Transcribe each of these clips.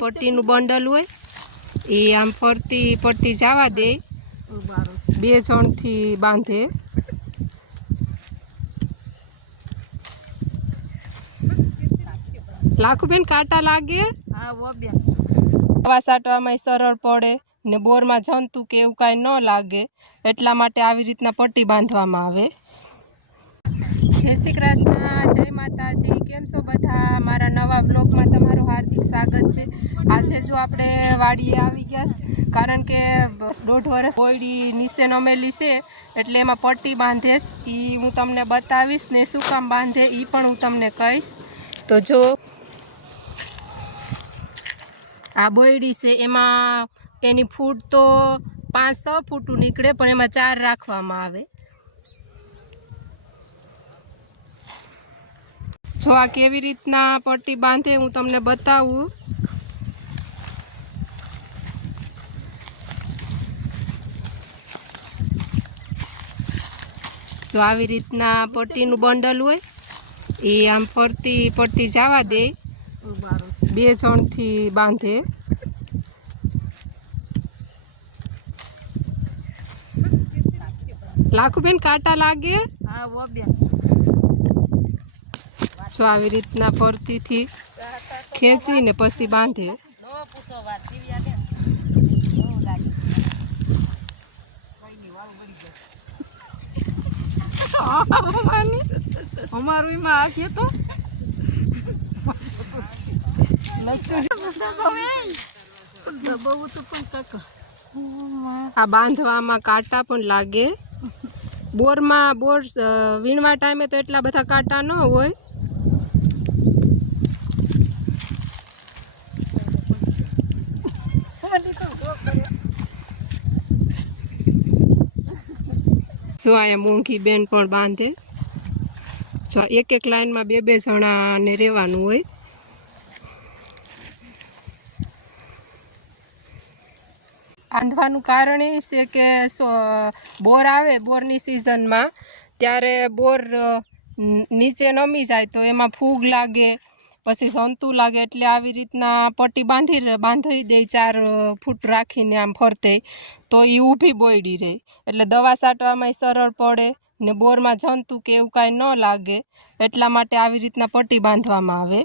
પટ્ટીનું bundle હોય એ આમ ફરતી પટ્ટી જવા દે, 2 જણથી બાંધે। લાખુબેન કાંટા લાગે? હા વો બેન, દવા છાંટવામાં સરળ પડે ને બોરમાં જંતુ કે એવું કાંઈ ન લાગે, એટલા માટે આવી રીતના પટ્ટી બાંધવામાં આવે। જય શ્રી કૃષ્ણ, જય માતાજી। કેમ છો બધા? મારા નવા બ્લોગમાં તમારું હાર્દિક સ્વાગત છે। આજે જો આપણે વાડીએ આવી ગયા, કારણ કે 1.5 વર્ષ બોયડી નીચે નમેલી છે, એટલે એમાં પટ્ટી બાંધેશ। એ હું તમને બતાવીશ ને શું કામ બાંધે એ પણ હું તમને કહીશ। તો જો આ બોયડી છે, એમાં એની ફૂટ તો 5-6 ફૂટું નીકળે, પણ એમાં 4 રાખવામાં આવે। જો આ કેવી રીતના પટ્ટી બાંધે હું તમને બતાવું। જો આવી રીતના પટ્ટીનું બંડલ હોય એ આમ ફરતી પટ્ટી જવા દે, 2 જણથી બાંધે। લાખુબેન કાંટા લાગે? હા વો બેન, જો આવી રીતના ફરતીથી ખેંચીને પછી બાંધે। અમારું એમાં આ છે તો આ બાંધવામાં કાંટા પણ લાગે। બોર વીણવા ટાઈમે તો એટલા બધા કાંટા ન હોય। જો અહીંયા મોંઘી બેન પણ બાંધે। જો એક લાઈનમાં 2 જણાને રહેવાનું હોય। બાંધવાનું કારણ એ છે કે બોર આવે, બોરની સિઝનમાં ત્યારે બોર નીચે નમી જાય તો એમાં ફૂગ લાગે, પછી જંતુ લાગે, એટલે આવી રીતના પટ્ટી બાંધી દે 4 ફૂટ રાખીને આમ ફરતે, તો એ ઊભી બોયડી રહે, એટલે દવા છાંટવામાં સરળ પડે ને બોરમાં જંતુ કે એવું કાંઈ ન લાગે, એટલા માટે આવી રીતના પટ્ટી બાંધવામાં આવે।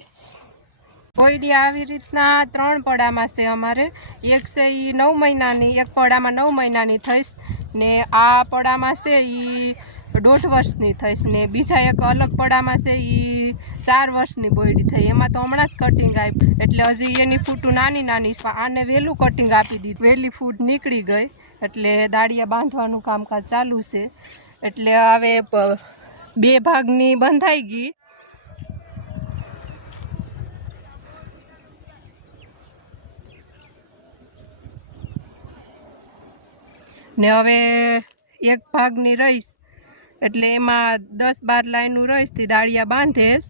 બોયડી આવી રીતના 3 પડામાં છે અમારે। એક છે એ 9 મહિનાની, એક પડામાં 9 મહિનાની થઈશ, ને આ પડામાં છે એ 1.5 વર્ષની થઈશ, ને બીજા એક અલગ પડામાં છે એ 4 વર્ષની બોયડી થઈ। એમાં તો હમણાં જ કટિંગ આપ્યું, એટલે હજી એની ફૂટું નાની છે। આને વહેલું કટિંગ આપી દીધું, વહેલી ફૂટ નીકળી ગઈ, એટલે દાળિયા બાંધવાનું કામકાજ ચાલુ છે। એટલે હવે 2 ભાગની બંધાઈ ગઈ। ને હવે 1 ભાગની રહીશ, એટલે એમાં 10-12 લાઈનું રહીશ તે દાળિયા બાંધેશ।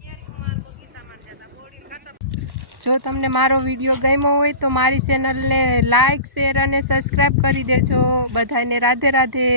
જો તમને મારો વિડીયો ગમ્યો હોય તો મારી ચેનલને લાઈક, શેર અને સબસ્ક્રાઈબ કરી દેજો। બધાને રાધે રાધે।